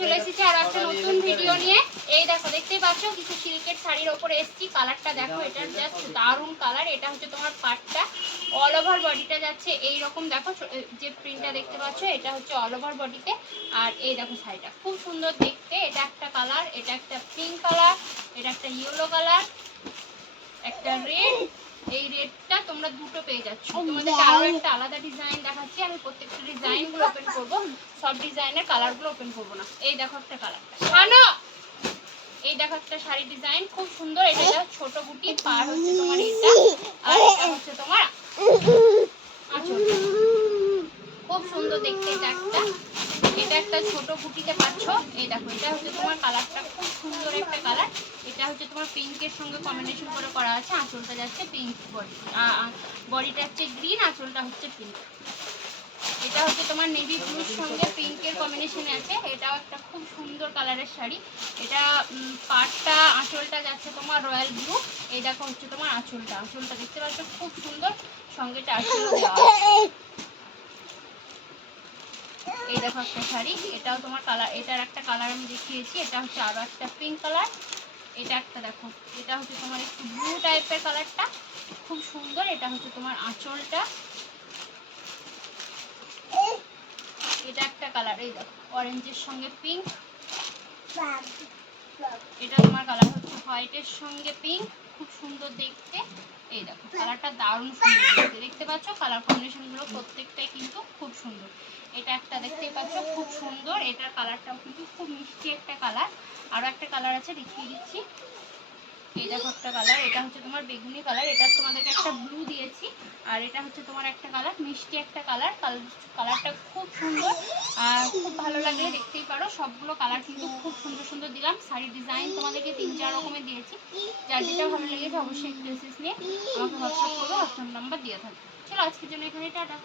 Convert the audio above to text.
চলে এসেছি আর একটা নতুন ভিডিও নিয়ে। এই দেখো দেখতেই পাচ্ছ কিছু সিল্কের শাড়ির ওপরে এসেছি। কালারটা দেখো, এটার জাস্ট দারুণ কালার। এটা হচ্ছে তোমার পাটটা, অল ওভার বডিটা যাচ্ছে এইরকম। দেখো যে প্রিন্টটা দেখতে পাচ্ছ এটা হচ্ছে অল ওভার বডিতে। আর এই দেখো শাড়িটা খুব সুন্দর দেখতে। এটা একটা কালার, এটা একটা পিঙ্ক কালার, এটা একটা ইয়েলো কালার, একটা রেড। এই রেডটা তোমরা দুটো পেয়ে যাচ্ছ। তোমাদেরকে আরো একটা আলাদা ডিজাইন দেখাচ্ছি। আমি প্রত্যেকটা ডিজাইনগুলো ওপেন করব, সব ডিজাইনের কালারগুলো ওপেন করব না। এই দেখো একটা কালারটা শানো, এই দেখো একটা শাড়ি ডিজাইন খুব সুন্দর। এটা ছোট বুটি পার হচ্ছে তোমার এটা, আর এটা হচ্ছে তোমার আঁচল। খুব সুন্দর দেখতে। এটা একটা ছোট বুটিতে পাচ্ছ। এই দেখো এটা হচ্ছে তোমার কালারটা খুব সুন্দর একটা কালার। এটা হচ্ছে তোমার পিঙ্কের সঙ্গে কম্বিনেশন করে করা আছে। আঁচলটা যাচ্ছে পিঙ্ক, বডিটা হচ্ছে গ্রিন, আঁচলটা হচ্ছে পিঙ্ক। এটা হচ্ছে তোমার নেভি ব্লুর সঙ্গে পিঙ্কের কম্বিনেশনে আছে। এটাও একটা খুব সুন্দর কালারের শাড়ি। এটা পাটটা, আঁচলটা যাচ্ছে তোমার রয়্যাল ব্লু। এই দেখো হচ্ছে তোমার আঁচলটা দেখতে পাচ্ছ খুব সুন্দর, সঙ্গে টার্সেলও দেওয়া আছে। এই দেখো একটা শাড়ি, এটাও তোমার কালার, এটার একটা কালার আমি দেখিয়েছি। এটা হচ্ছে আরো একটা পিঙ্ক কালার। এটা একটা দেখো, এটা হচ্ছে তোমার একটু ব্লু টাইপের কালারটা, খুব সুন্দর। এটা হচ্ছে তোমার আঁচলটা। এটা একটা কালার, এই দেখো অরেঞ্জের সঙ্গে পিঙ্ক। এটা তোমার কালার হচ্ছে হোয়াইটের সঙ্গে পিঙ্ক, খুব সুন্দর দেখতে। এই দেখো কালারটা দারুণ সুন্দর দেখতে। দেখতে পাচ্ছ কালার কম্বিনেশনগুলো প্রত্যেকটাই কিন্তু খুব সুন্দর। এটা একটা দেখতেই পাচ্ছ খুব সুন্দর, এটার কালারটাও কিন্তু খুব মিষ্টি একটা কালার। আরও একটা কালার আছে, দেখিয়ে দিচ্ছি। এই দেখো একটা কালার, এটা হচ্ছে তোমার বেগুনি কালার। এটা তোমাদেরকে একটা ব্লু দিয়েছি। আর এটা হচ্ছে তোমার একটা কালার, মিষ্টি একটা কালার। কালারটা খুব সুন্দর, খুব ভালো লাগলে দেখতেই পারো। সবগুলো কালার কিন্তু খুব সুন্দর সুন্দর দিলাম। শাড়ির ডিজাইন তোমাদেরকে 3-4 রকমের দিয়েছি। যার যেটা ভালো লেগেছে অবশ্যই একটু মেসেজ নিয়ে আমাকে হোয়াটসঅ্যাপ করবে, হোয়াটসঅ্যাপ নাম্বার দিয়ে থাকবে। চলো আজকের জন্য এখানে টাটা।